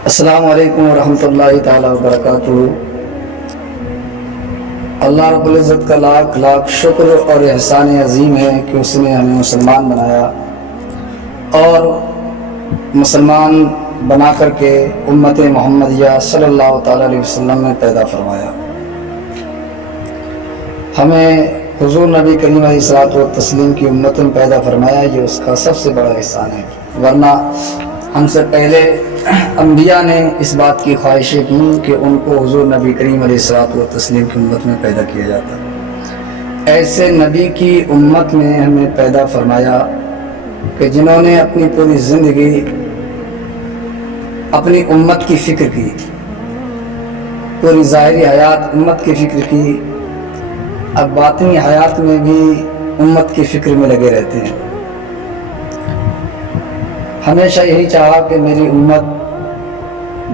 السلام علیکم ورحمۃ اللہ تعالیٰ وبرکاتہ۔ اللہ رب العزت کا لاکھ لاکھ شکر اور احسان عظیم ہے کہ اس نے ہمیں مسلمان بنایا اور مسلمان بنا کر کے امت محمدیہ صلی اللہ تعالیٰ علیہ وسلم میں پیدا فرمایا۔ ہمیں حضور نبی کریم علیہ الصلوۃ والتسلیم کی امت میں پیدا فرمایا، یہ اس کا سب سے بڑا احسان ہے، ورنہ ہم سے پہلے انبیاء نے اس بات کی خواہشیں کی کہ ان کو حضور نبی کریم علیہ الصلوۃ والتسلیم کی امت میں پیدا کیا جاتا۔ ایسے نبی کی امت میں ہمیں پیدا فرمایا کہ جنہوں نے اپنی پوری زندگی اپنی امت کی فکر کی، پوری ظاہری حیات امت کی فکر کی، اب باطنی حیات میں بھی امت کی فکر میں لگے رہتے ہیں۔ ہمیشہ یہی چاہا کہ میری امت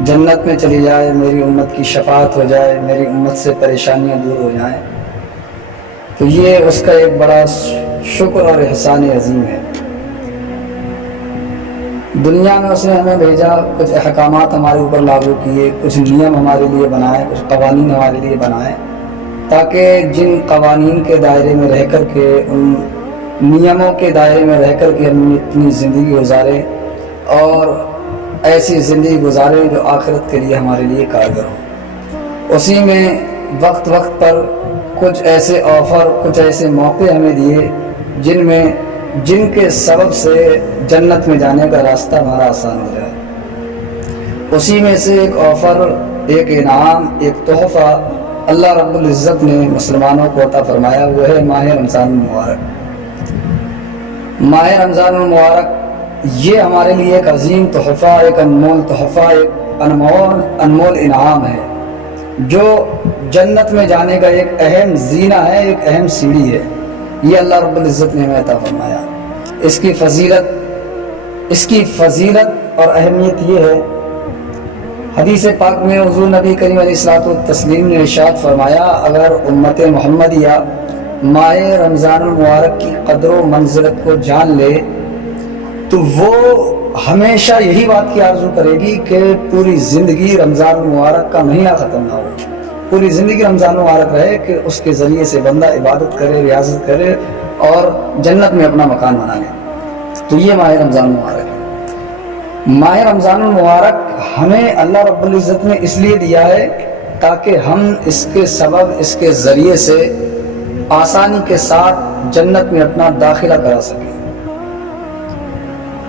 جنت میں چلی جائے، میری امت کی شفاعت ہو جائے، میری امت سے پریشانیاں دور ہو جائیں، تو یہ اس کا ایک بڑا شکر اور احسان عظیم ہے۔ دنیا میں اس نے ہمیں بھیجا، کچھ احکامات ہمارے اوپر لاگو کیے، کچھ نیم ہمارے لیے بنائے، کچھ قوانین ہمارے لیے بنائے، تاکہ جن قوانین کے دائرے میں رہ کر کے، ان نیموں کے دائرے میں رہ کر کے ہم اپنی زندگی گزارے اور ایسی زندگی گزارے جو آخرت کے لیے ہمارے لیے کارگر ہو۔ اسی میں وقت وقت پر کچھ ایسے آفر، کچھ ایسے موقع ہمیں دیے جن کے سبب سے جنت میں جانے کا راستہ ہمارا آسان ہو جائے۔ اسی میں سے ایک آفر، ایک انعام، ایک تحفہ اللہ رب العزت نے مسلمانوں کو عطا فرمایا، وہ ہے ماہ رمضان المبارک۔ ماہ رمضان المبارک یہ ہمارے لیے ایک عظیم تحفہ، ایک انمول تحفہ، ایک انمول انعام ہے، جو جنت میں جانے کا ایک اہم زینہ ہے، ایک اہم سیڑھی ہے۔ یہ اللہ رب العزت نے ہمیں عطا فرمایا۔ اس کی فضیلت اور اہمیت یہ ہے، حدیث پاک میں حضور نبی کریم علیہ الصلوۃ والتسلیم نے ارشاد فرمایا، اگر امت محمدیہ ماہ رمضان المبارک کی قدر و منزلت کو جان لے تو وہ ہمیشہ یہی بات کی آرزو کرے گی کہ پوری زندگی رمضان المبارک کا مہینہ ختم نہ ہو، پوری زندگی رمضان المبارک رہے، کہ اس کے ذریعے سے بندہ عبادت کرے، ریاضت کرے اور جنت میں اپنا مکان بنا لے۔ تو یہ ماہ رمضان المبارک ہے۔ ماہ رمضان المبارک ہمیں اللہ رب العزت نے اس لیے دیا ہے تاکہ ہم اس کے سبب، اس کے ذریعے سے آسانی کے ساتھ جنت میں اپنا داخلہ کرا سکیں۔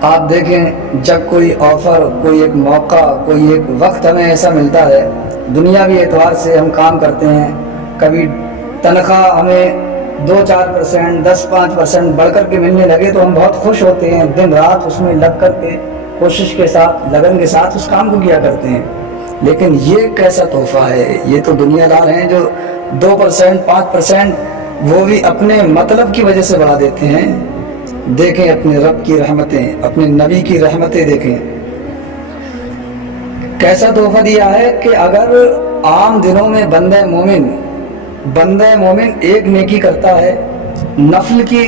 آپ دیکھیں، جب کوئی آفر، کوئی ایک موقع، کوئی ایک وقت ہمیں ایسا ملتا ہے، دنیاوی اعتبار سے ہم کام کرتے ہیں، کبھی تنخواہ ہمیں 2-4%، 10-5% بڑھ کر کے ملنے لگے تو ہم بہت خوش ہوتے ہیں، دن رات اس میں لگ کر کے کوشش کے ساتھ، لگن کے ساتھ اس کام کو کیا کرتے ہیں۔ لیکن یہ کیسا تحفہ ہے! یہ تو دنیا دار ہیں جو 2%، 5% وہ بھی اپنے مطلب کی وجہ سے بڑھا دیتے ہیں۔ دیکھیں اپنے رب کی رحمتیں، اپنے نبی کی رحمتیں دیکھیں، کیسا تحفہ دیا ہے کہ اگر عام دنوں میں بندہ مومن ایک نیکی کرتا ہے، نفل کی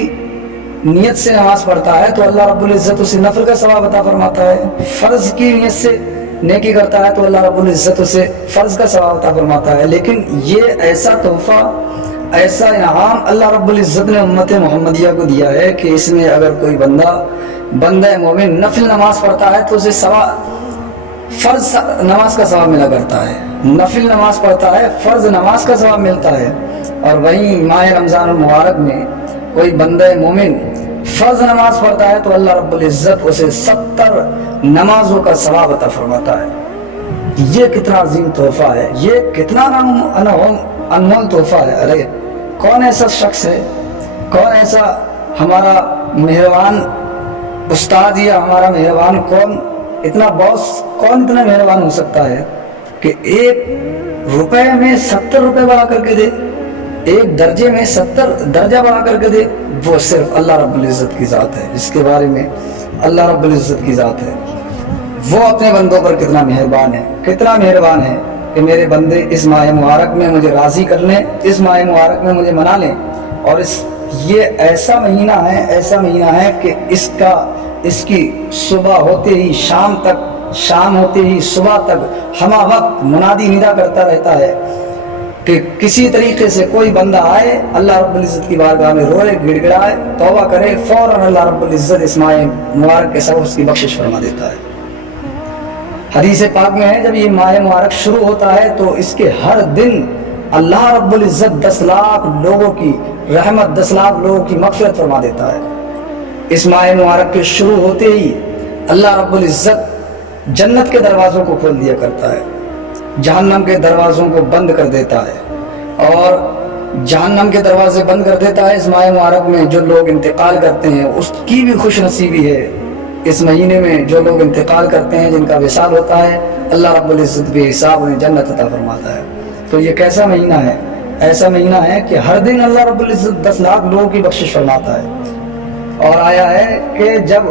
نیت سے نماز پڑھتا ہے تو اللہ رب العزت اسے نفل کا ثواب عطا فرماتا ہے، فرض کی نیت سے نیکی کرتا ہے تو اللہ رب العزت اسے فرض کا ثواب عطا فرماتا ہے۔ لیکن یہ ایسا تحفہ، ایسا انعام اللہ رب العزت نے امت محمدیہ کو دیا ہے کہ اس میں اگر کوئی بندہ مومن نفل نماز پڑھتا ہے تو اسے فرض نماز کا ثواب ملا کرتا ہے، نفل نماز پڑھتا ہے فرض نماز کا ثواب ملتا ہے۔ اور وہیں ماہ رمضان المبارک میں کوئی بندہ مومن فرض نماز پڑھتا ہے تو اللہ رب العزت اسے 70 نمازوں کا ثواب عطا فرماتا ہے۔ یہ کتنا عظیم تحفہ ہے، یہ کتنا انمول تحفہ ہے۔ ارے کون ایسا شخص ہے، کون ایسا ہمارا مہربان استاد یا ہمارا مہربان اتنا مہربان ہو سکتا ہے کہ 1 روپے میں 70 روپے بڑھا کر کے دے، 1 درجے میں 70 درجہ بڑھا کر کے دے۔ وہ صرف اللہ رب العزت کی ذات ہے، جس کے بارے میں اللہ رب العزت کی ذات ہے۔ وہ اپنے بندوں پر کتنا مہربان ہے کہ میرے بندے اس ماہ مبارک میں مجھے راضی کر لیں، اس ماہ مبارک میں مجھے منا لیں۔ اور یہ ایسا مہینہ ہے کہ اس کی صبح ہوتے ہی شام تک شام ہوتے ہی صبح تک ہمہ وقت منادی ندا کرتا رہتا ہے کہ کسی طریقے سے کوئی بندہ آئے اللہ رب العزت کی بارگاہ میں روئے گڑ گڑائے توبہ کرے، فوراً اللہ رب العزت اس ماہ مبارک کے سبب اس کی بخشش فرما دیتا ہے۔ حدیث پاک میں ہے جب یہ ماہ مبارک شروع ہوتا ہے تو اس کے ہر دن اللہ رب العزت 10 لاکھ لوگوں کی رحمت، 10 لاکھ لوگوں کی مغفرت فرما دیتا ہے۔ اس ماہ مبارک کے شروع ہوتے ہی اللہ رب العزت جنت کے دروازوں کو کھول دیا کرتا ہے، جہنم کے دروازوں کو بند کر دیتا ہے، اور جہنم کے دروازے بند کر دیتا ہے۔ اس ماہ مبارک میں جو لوگ انتقال کرتے ہیں اس کی بھی خوش نصیبی ہے۔ اس مہینے میں جو لوگ انتقال کرتے ہیں، جن کا وصال ہوتا ہے، اللہ رب العزت بے حساب انہیں جنت عطا فرماتا ہے۔ تو یہ کیسا مہینہ ہے؟ ایسا مہینہ ہے کہ ہر دن اللہ رب العزت 10 لاکھ لوگوں کی بخشش فرماتا ہے۔ اور آیا ہے کہ جب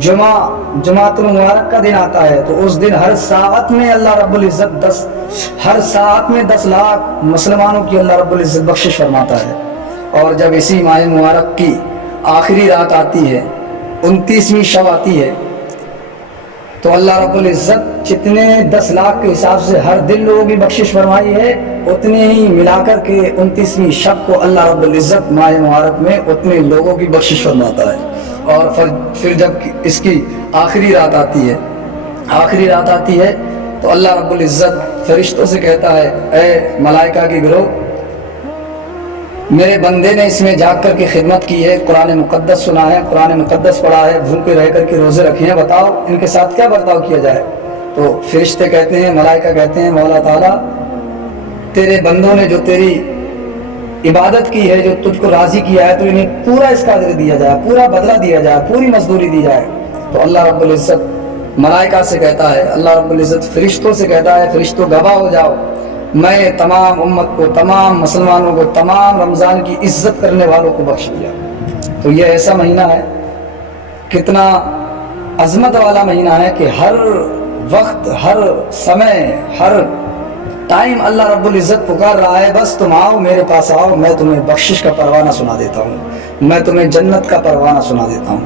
جمعۃ المبارک کا دن آتا ہے تو اس دن ہر ساعت میں اللہ رب العزت 10 لاکھ مسلمانوں کی اللہ رب العزت بخشش فرماتا ہے۔ اور جب اسی ماہ مبارک کی آخری رات آتی ہے، 29ویں شب آتی ہے، تو اللہ رب العزت جتنے 10 لاکھ کے حساب سے ہر دن لوگوں کی بخشش فرمائی ہے، اتنے ہی ملا کر کے 29ویں شب کو اللہ رب العزت ماہ مبارک میں اتنے لوگوں کی بخشش فرماتا ہے۔ اور پھر جب اس کی آخری رات آتی ہے تو اللہ رب العزت فرشتوں سے کہتا ہے، اے ملائکہ کی گروہ، میرے بندے نے اس میں جاگ کر کے خدمت کی ہے، قرآن مقدس سنا ہے، قرآن مقدس پڑھا ہے، بھوکے رہ کر کے روزے رکھے ہیں، بتاؤ ان کے ساتھ کیا برتاؤ کیا جائے؟ تو فرشتے کہتے ہیں، ملائکہ کہتے ہیں، مولا تعالیٰ تیرے بندوں نے جو تیری عبادت کی ہے، جو تجھ کو راضی کیا ہے، تو انہیں پورا اس کا اجر دیا جائے، پورا بدلہ دیا جائے، پوری مزدوری دی جائے۔ تو اللہ رب العزت ملائکہ سے کہتا ہے، اللہ رب العزت فرشتوں سے کہتا ہے، فرشتوں گواہ ہو جاؤ، میں تمام امت کو، تمام مسلمانوں کو، تمام رمضان کی عزت کرنے والوں کو بخش دیا۔ تو یہ ایسا مہینہ ہے، کتنا عظمت والا مہینہ ہے کہ ہر وقت، ہر سمے، ہر ٹائم اللہ رب العزت پکار رہا ہے، بس تم آؤ میرے پاس آؤ، میں تمہیں بخشش کا پروانہ سنا دیتا ہوں، میں تمہیں جنت کا پروانہ سنا دیتا ہوں۔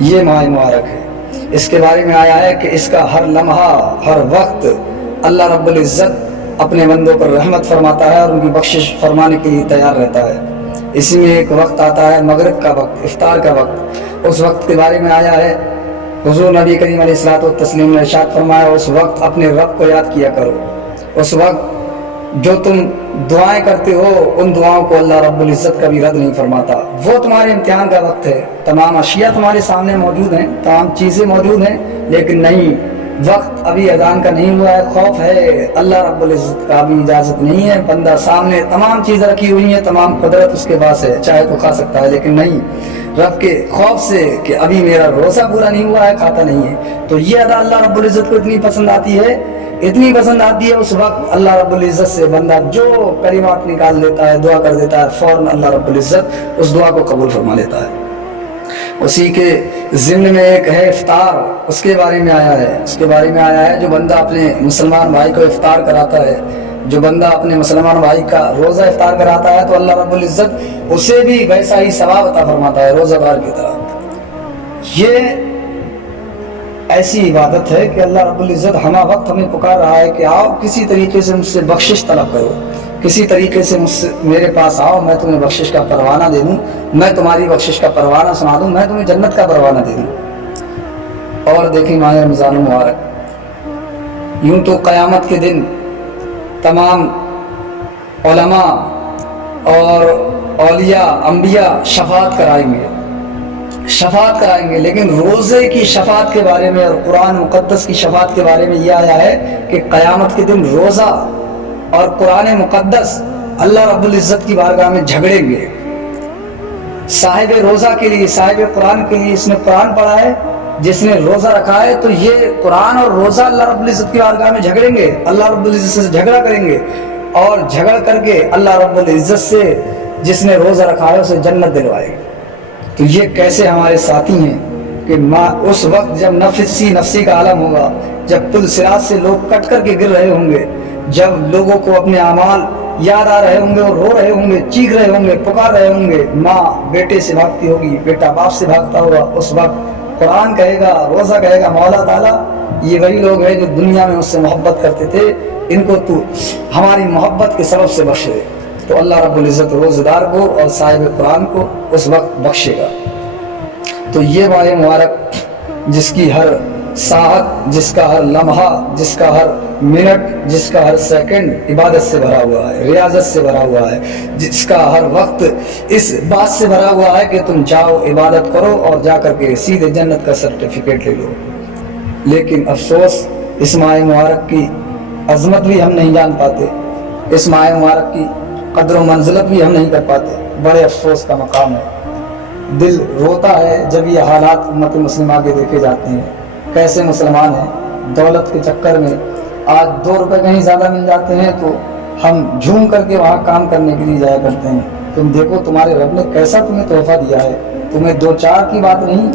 یہ ماہ مبارک ہے، اس کے بارے میں آیا ہے کہ اس کا ہر لمحہ، ہر وقت اللہ رب العزت اپنے بندوں پر رحمت فرماتا ہے اور ان کی بخشش فرمانے کے لیے تیار رہتا ہے۔ اسی میں ایک وقت آتا ہے مغرب کا وقت، افطار کا وقت۔ اس وقت کے بارے میں آیا ہے، حضور نبی کریم علیہ الصلوۃ والتسلیم نے ارشاد فرمایا، اس وقت اپنے رب کو یاد کیا کرو، اس وقت جو تم دعائیں کرتے ہو ان دعاؤں کو اللہ رب العزت کبھی رد نہیں فرماتا۔ وہ تمہارے امتحان کا وقت ہے، تمام اشیاء تمہارے سامنے موجود ہیں، تمام چیزیں موجود ہیں، لیکن نہیں، وقت ابھی اذان کا نہیں ہوا ہے، خوف ہے، اللہ رب العزت کا ابھی اجازت نہیں ہے، بندہ سامنے تمام چیزیں رکھی ہوئی ہیں، تمام قدرت اس کے پاس ہے، چاہے تو کھا سکتا ہے، لیکن نہیں، رب کے خوف سے کہ ابھی میرا روزہ پورا نہیں ہوا ہے، کھاتا نہیں ہے۔ تو یہ ادا اللہ رب العزت کو اتنی پسند آتی ہے، اتنی پسند آتی ہے، اس وقت اللہ رب العزت سے بندہ جو کلمات نکال لیتا ہے، دعا کر دیتا ہے، فوراً اللہ رب العزت اس دعا کو قبول فرما لیتا ہے۔ اسی کے ضمن میں ایک ہے افطار، اس کے بارے میں آیا ہے، جو بندہ اپنے مسلمان بھائی کو افطار کراتا ہے، جو بندہ اپنے مسلمان بھائی کا روزہ افطار کراتا ہے تو اللہ رب العزت اسے بھی ویسا ہی ثواب عطا فرماتا ہے روزہ دار کی طرح۔ یہ ایسی عبادت ہے کہ اللہ رب العزت ہمہ وقت ہمیں پکار رہا ہے کہ آؤ کسی طریقے سے مجھ سے بخشش طلب کرو، کسی طریقے سے میرے پاس آؤ، میں تمہیں بخشش کا پروانہ دے دوں، میں تمہاری بخشش کا پروانہ سنا دوں، میں تمہیں جنت کا پروانہ دے دوں۔ اور دیکھیں ماہ رمضان المبارک، یوں تو قیامت کے دن تمام علماء اور اولیاء انبیاء شفاعت کرائیں گے، لیکن روزے کی شفاعت کے بارے میں اور قرآن مقدس کی شفاعت کے بارے میں یہ آیا ہے کہ قیامت کے دن روزہ اور قرآن مقدس اللہ رب العزت کی بارگاہ میں جھگڑیں گے۔ صاحب روزہ کے لیے، صاحب قرآن کے لیے، اس نے قرآن پڑھا ہے، جس نے روزہ رکھا ہے، تو یہ قرآن اور روزہ اللہ رب العزت کی بارگاہ میں جھگڑیں گے، اللہ رب العزت سے جھگڑا کریں گے، اور جھگڑ کر کے اللہ رب العزت سے جس نے روزہ رکھا ہے اسے جنت دلوائے گے۔ تو یہ کیسے ہمارے ساتھی ہیں کہ اس وقت جب نفسی کا عالم ہوگا، جب پل صراط سے لوگ کٹ کر کے گر رہے ہوں گے، جب لوگوں کو اپنے اعمال یاد آ رہے ہوں گے اور رو رہے ہوں گے، چیخ رہے ہوں گے، پکار رہے ہوں گے، ماں بیٹے سے بھاگتی ہوگی، بیٹا باپ سے بھاگتا ہوگا، اس وقت قرآن کہے گا، روزہ کہے گا، مولا تعالیٰ یہ وہی لوگ ہیں جو دنیا میں اس سے محبت کرتے تھے، ان کو تو ہماری محبت کے سبب سے بخش دے۔ تو اللہ رب العزت روزہ دار کو اور صاحب قرآن کو اس وقت بخشے گا۔ تو یہ ماہ مبارک جس کی ہر ساعت، جس کا ہر لمحہ، جس کا ہر منٹ، جس کا ہر سیکنڈ عبادت سے بھرا ہوا ہے، ریاضت سے بھرا ہوا ہے، جس کا ہر وقت اس بات سے بھرا ہوا ہے کہ تم جاؤ عبادت کرو اور جا کر کے سیدھے جنت کا سرٹیفکیٹ لے لو۔ لیکن افسوس اس ماہ مبارک کی عظمت بھی ہم نہیں جان پاتے، اس ماہ مبارک کی قدر و منزلت بھی ہم نہیں کر پاتے۔ بڑے افسوس کا مقام ہے، دل روتا ہے جب یہ حالات امت مسلمہ کے دیکھے جاتے ہیں۔ کیسے مسلمان ہیں، دولت کے چکر میں آج 2 روپے کہیں زیادہ مل جاتے ہیں تو ہم جھوم کر کے وہاں کام کرنے کے لیے جایا کرتے ہیں۔ تم دیکھو تمہارے رب نے کیسا تمہیں تحفہ دیا ہے، تمہیں 2-4 کی بات نہیں،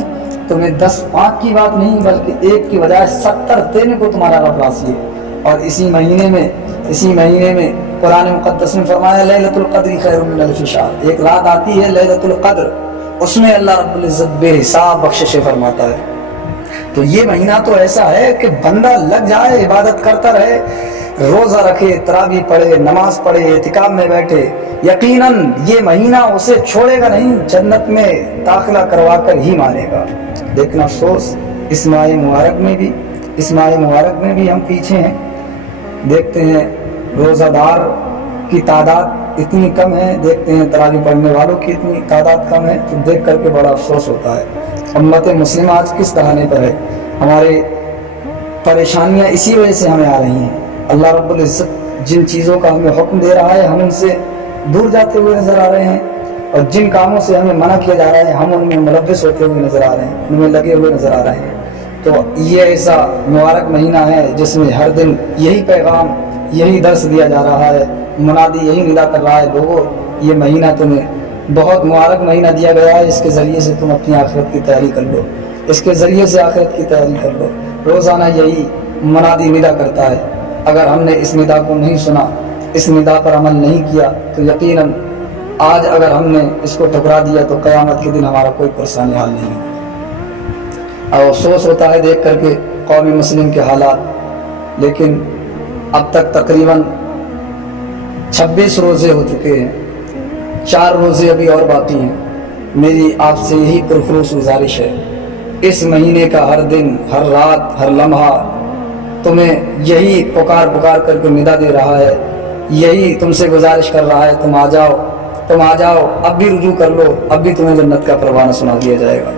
تمہیں 10-5 کی بات نہیں، بلکہ 1 کی بجائے 70 دینے کو تمہارا رب راضی ہے۔ اور اسی مہینے میں قرآن مقدس میں فرمایا لیلۃ القدر خیر من الف شہر، ایک رات آتی ہے لیلۃ القدر، اس میں اللہ رب العزت بے حساب بخششیں فرماتا ہے۔ تو یہ مہینہ تو ایسا ہے کہ بندہ لگ جائے، عبادت کرتا رہے، روزہ رکھے، تراویح پڑھے، نماز پڑھے، اعتکاف میں بیٹھے، یقیناً یہ مہینہ اسے چھوڑے گا نہیں، جنت میں داخلہ کروا کر ہی مانے گا۔ لیکن افسوس اس ماہ مبارک میں بھی ہم پیچھے ہیں۔ دیکھتے ہیں روزہ دار کی تعداد اتنی کم ہے، دیکھتے ہیں تراویح پڑھنے والوں کی اتنی تعداد کم ہے، تو دیکھ کر کے بڑا افسوس ہوتا ہے۔ امت مسلمہ آج کس دہانے پر ہے؟ ہمارے پریشانیاں اسی وجہ سے ہمیں آ رہی ہیں۔ اللہ رب العزت جن چیزوں کا ہمیں حکم دے رہا ہے ہم ان سے دور جاتے ہوئے نظر آ رہے ہیں، اور جن کاموں سے ہمیں منع کیا جا رہا ہے ہم ان میں ملوث ہوتے ہوئے نظر آ رہے ہیں، ان میں لگے ہوئے نظر آ رہے ہیں۔ تو یہ ایسا مبارک مہینہ ہے جس میں ہر دن یہی پیغام، یہی درس دیا جا رہا ہے، منادی یہی ندا کر رہا ہے، لوگوں یہ مہینہ تمہیں بہت مبارک مہینہ دیا گیا ہے، اس کے ذریعے سے تم اپنی آخرت کی تیاری کر لو، اس کے ذریعے سے آخرت کی تیاری کر لو۔ روزانہ یہی منادی ندا کرتا ہے۔ اگر ہم نے اس ندا کو نہیں سنا، اس ندا پر عمل نہیں کیا، تو یقیناً آج اگر ہم نے اس کو ٹھکرا دیا تو قیامت کے دن ہمارا کوئی پریشانی حال نہیں ہے۔ اور افسوس ہوتا ہے دیکھ کر کے قوم مسلم کے حالات، لیکن اب تک تقریباً 26 روزے ہو چکے ہیں، 4 روزے ابھی اور باقی ہیں۔ میری آپ سے یہی پرخلوص گزارش ہے، اس مہینے کا ہر دن، ہر رات، ہر لمحہ تمہیں یہی پکار کر کے ندا دے رہا ہے، یہی تم سے گزارش کر رہا ہے، تم آ جاؤ، اب بھی رجوع کر لو، اب بھی تمہیں جنت کا پروانہ سنا دیا جائے گا۔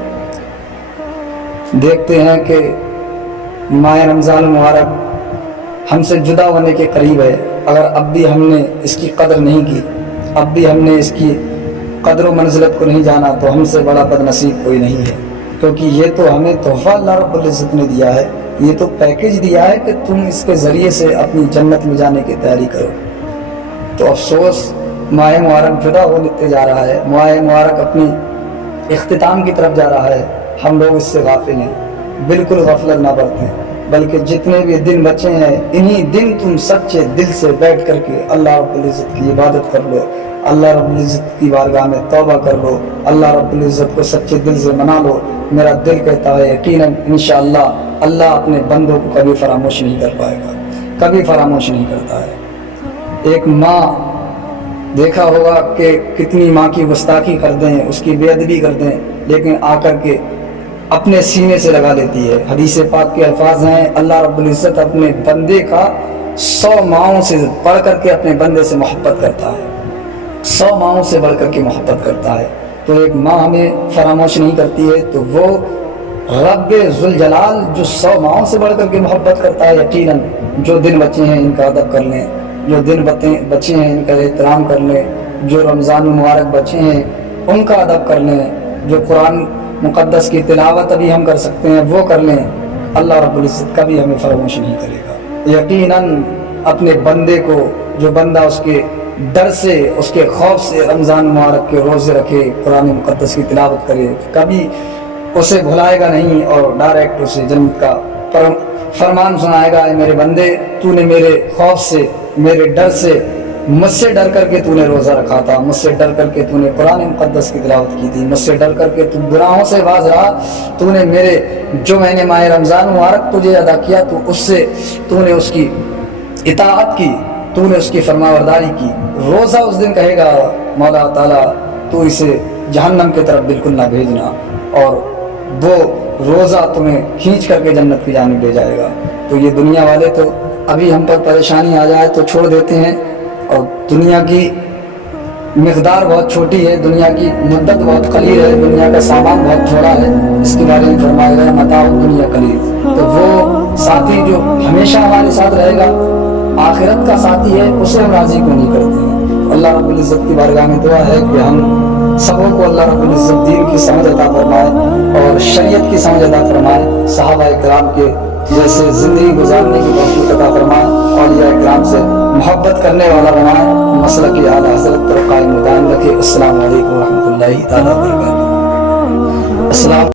دیکھتے ہیں کہ ماہ رمضان المبارک ہم سے جدا ہونے کے قریب ہے۔ اگر اب بھی ہم نے اس کی قدر نہیں کی، اب بھی ہم نے اس کی قدر و منزلت کو نہیں جانا، تو ہم سے بڑا بد نصیب کوئی نہیں ہے، کیونکہ یہ تو ہمیں تحفہ اللہ رب العزت نے دیا ہے، یہ تو پیکیج دیا ہے کہ تم اس کے ذریعے سے اپنی جنت میں جانے کی تیاری کرو۔ تو افسوس ماہ مبارک جدا ہوتے جا رہا ہے، ماہ مبارک اپنی اختتام کی طرف جا رہا ہے، ہم لوگ اس سے غافل ہیں۔ بالکل غفلت نہ برتیں، بلکہ جتنے بھی دن بچے ہیں انہی دن تم سچے دل سے بیٹھ کر کے اللہ رب العزت کی عبادت کر لو، اللہ رب العزت کی بارگاہ میں توبہ کر لو، اللہ رب العزت کو سچے دل سے منا لو۔ میرا دل کہتا ہے یقیناً انشاءاللہ اللہ اپنے بندوں کو کبھی فراموش نہیں کر پائے گا، کبھی فراموش نہیں کرتا ہے۔ ایک ماں دیکھا ہوگا کہ کتنی ماں کی گستاخی کر دیں، اس کی بے ادبی کر دیں، لیکن آ کر کے اپنے سینے سے لگا لیتی ہے۔ حدیث پاک کے الفاظ ہیں، اللہ رب العزت اپنے بندے کا 100 ماؤں سے بڑھ کر کے اپنے بندے سے محبت کرتا ہے، 100 ماؤں سے بڑھ کر کے محبت کرتا ہے۔ تو ایک ماں ہمیں فراموش نہیں کرتی ہے، تو وہ رب ذوالجلال جو 100 ماؤں سے بڑھ کر کے محبت کرتا ہے، یقیناً جو دن بچے ہیں ان کا ادب کر لیں، جو دن بچے ہیں ان کا احترام کر لیں، جو رمضان مبارک بچے ہیں ان کا ادب کر لیں، جو قرآن مقدس کی تلاوت ابھی ہم کر سکتے ہیں وہ کر لیں، اللہ رب العزت کبھی ہمیں فراموش نہیں کرے گا۔ یقیناً اپنے بندے کو، جو بندہ اس کے ڈر سے، اس کے خوف سے رمضان مبارک کے روزے رکھے، قرآن مقدس کی تلاوت کرے، کبھی اسے بھلائے گا نہیں، اور ڈائریکٹ اسے جنت کا فرمان سنائے گا، اے میرے بندے تو نے میرے خوف سے، میرے ڈر سے مجھ سے ڈر کر کے تو نے روزہ رکھا تھا, مجھ سے ڈر کر کے تو نے قرآن مقدس کی تلاوت کی تھی, مجھ سے ڈر کر کے تو گناہوں سے باز رہا, تو نے میرے جو میں نے ماہ رمضان مبارک تجھے ادا کیا تو اس سے تو نے اس کی اطاعت کی, تو نے اس کی فرمانبرداری کی. روزہ اس دن کہے گا مولا تعالیٰ تو اسے جہنم کی طرف بالکل نہ بھیجنا, اور وہ روزہ تمہیں کھینچ کر کے جنت کی جانب لے جائے گا. تو یہ دنیا والے تو ابھی ہم پر پریشانی آ جائے تو چھوڑ دیتے ہیں, اور دنیا کی مقدار بہت چھوٹی ہے, دنیا کی مدت بہت قلیل ہے, دنیا کا سامان بہت تھوڑا ہے, اس کے بارے میں فرمایا گیا متاع دنیا قلیل. تو وہ ساتھی جو ہمیشہ ہمارے ساتھ رہے گا, آخرت کا ساتھی ہے, اسے ہم راضی کو نہیں کرتے ہیں. اللہ رب العزت کی بارگاہ میں دعا ہے کہ ہم سبوں کو اللہ رب العزت دین کی سمجھ عطا فرمائے اور شریعت کی سمجھ عطا فرمائے, صحابہ کرام کے جیسے زندگی گزارنے کی توفیق عطا فرمائے, اولیاء کرام سے محبت کرنے والا بنائے, مسلک اعلیٰ حضرت پر قائم و دائم رکھے. السلام علیکم و رحمۃ اللہ تعالیٰ وبرکاتہ. السلام